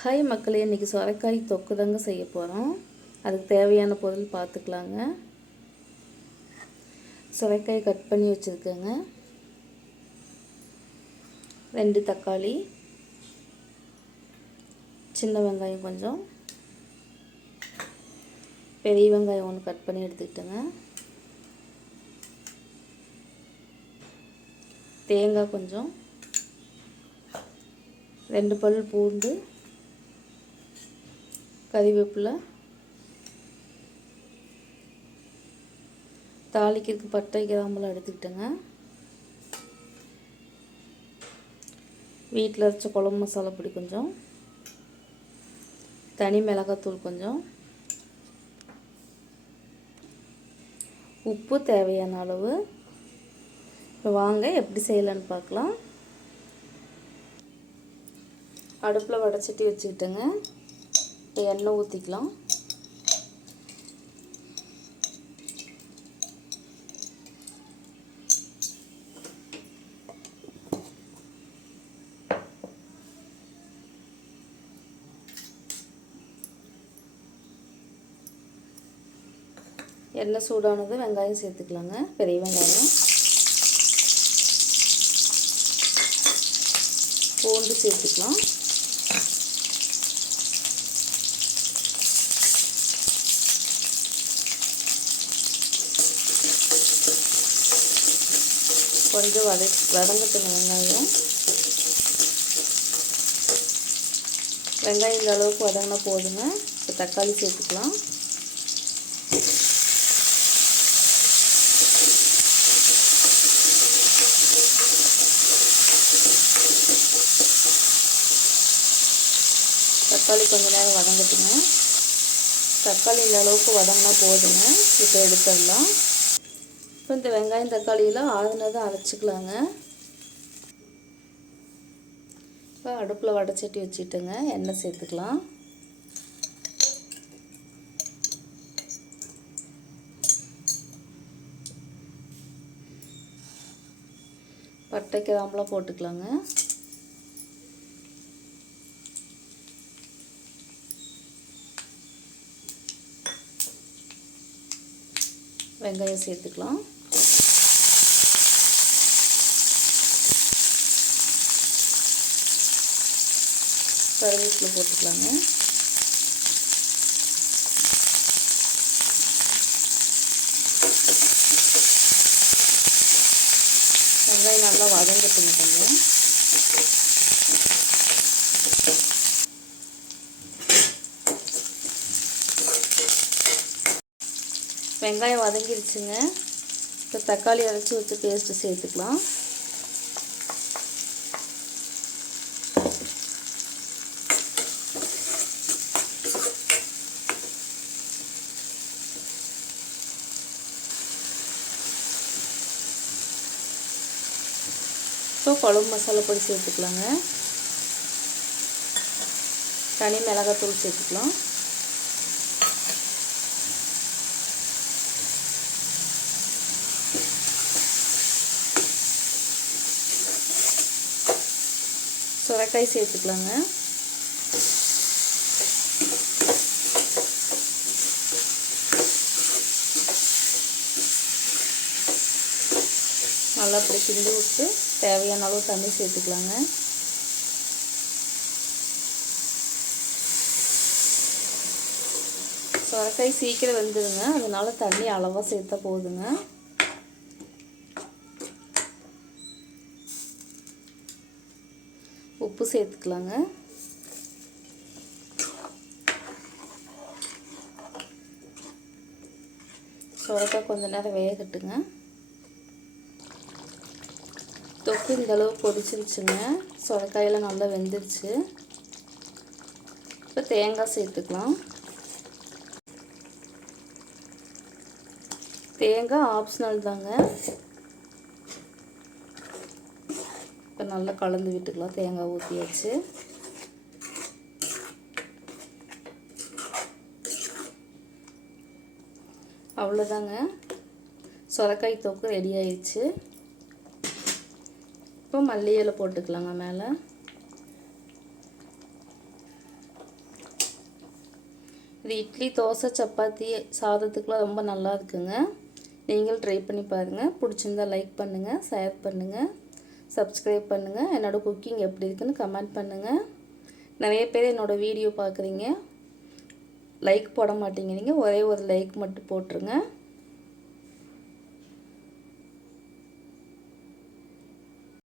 Hi மக்களே இன்றைக்கி சொரைக்காய் தொக்கு தாங்க செய்ய போகிறோம் அதுக்கு தேவையான பொருள் பார்த்துக்கலாங்க சொரைக்காய் கட் பண்ணி வச்சுருக்கேங்க. ரெண்டு தக்காளி சின்ன வெங்காயம் கொஞ்சம் பெரிய வெங்காயம் ஒன்று கட் பண்ணி எடுத்துக்கிட்டேங்க. தேங்காய் கொஞ்சம் ரெண்டு பல் பூண்டு கறிவேப்பிலை தாளிக்கிறதுக்கு பட்டை கிராம்பெலாம் எடுத்துக்கிட்டேங்க. வீட்டில் அரைச்ச குழம்பு மசாலா பொடி கொஞ்சம். தனி மிளகாத்தூள் கொஞ்சம். உப்பு தேவையான அளவு. இப்போ வாங்க எப்படி செய்யலான்னு பார்க்கலாம். அடுப்பில் வடைச்சட்டி வச்சுக்கிட்டேங்க. இப்போ எண்ணெய் ஊற்றிக்கலாம் எண்ணெய் சூடானது வெங்காயம் சேர்த்துக்கலாங்க. பெரிய வெங்காயம். பூண்டு சேர்த்துக்கலாம். கொஞ்சம் வத வதங்கட்டுங்க வெங்காயம். வெங்காயம் இந்த அளவுக்கு வதங்கினா போதுங்க. இப்போ தக்காளி சேர்த்துக்கலாம். தக்காளி கொஞ்சம் நேரம் வதங்கட்டுங்க. தக்காளி இந்த அளவுக்கு வதங்கினா போதுங்க. இப்போ எடுத்துடலாம். இப்போ இந்த வெங்காயம் தக்காளியெல்லாம் ஆறுனதை அரைச்சிக்கலாங்க. இப்போ அடுப்பில் வடைச்சட்டி வச்சுட்டுங்க எண்ணெய் சேர்த்துக்கலாம். பட்டை கிராம்பெலாம் போட்டுக்கலாங்க. வெங்காயம் சேர்த்துக்கலாம். கருவேப்பிலை போட்டுக்கலாங்க. வெங்காயம் நல்லா வதங்கட்டுங்க கொஞ்சம். வெங்காயம் வதங்கிருச்சுங்க. இப்போ தக்காளி அரைச்சி வச்சு பேஸ்ட்டு சேர்த்துக்கலாம். இப்போ குழம்பு மசாலா பொடி சேர்த்துக்கலாங்க. தனி மிளகாத்தூள் சேர்த்துக்கலாம். சுரைக்காய் சேர்த்துக்கலாங்க. நல்லா அப்படி கிண்டி விட்டு தேவையான அளவு தண்ணி சேர்த்துக்கலாங்க. சுரைக்காய் சீக்கிரம் வெந்துடுங்க அதனால தண்ணி அளவாக சேர்த்தா போதுங்க. உப்பு சேர்த்துக்கலாங்க. சுரக்காய் கொஞ்ச நேரம் வேகட்டுங்க. தொக்கு இந்த அளவு பொரிச்சிருச்சுங்க சுரக்காயெல்லாம் நல்லா வெந்துருச்சு. இப்போ தேங்காய் சேர்த்துக்கலாம். தேங்காய் ஆப்ஷனல் தாங்க. இப்போ நல்லா கலந்து விட்டுக்கலாம். தேங்காய் ஊற்றியாச்சு அவ்வளோதாங்க சொரக்காய் தொக்கு ரெடி ஆயிடுச்சு. இப்போ மல்லி இலை போட்டுக்கலாங்க மேலே. இது இட்லி தோசை சப்பாத்தி சாதத்துக்குலாம் ரொம்ப நல்லா இருக்குங்க. நீங்களும் ட்ரை பண்ணி பாருங்கள் பிடிச்சிருந்தா லைக் பண்ணுங்கள் ஷேர் பண்ணுங்கள் சப்ஸ்கிரைப் பண்ணுங்கள் என்னோடய குக்கிங் எப்படி இருக்குன்னு கமெண்ட் பண்ணுங்கள் நிறைய பேர் என்னோடய வீடியோ பார்க்குறீங்க. லைக் போட மாட்டேங்கிறீங்க. ஒரே ஒரு லைக் மட்டும் போட்டுருங்க.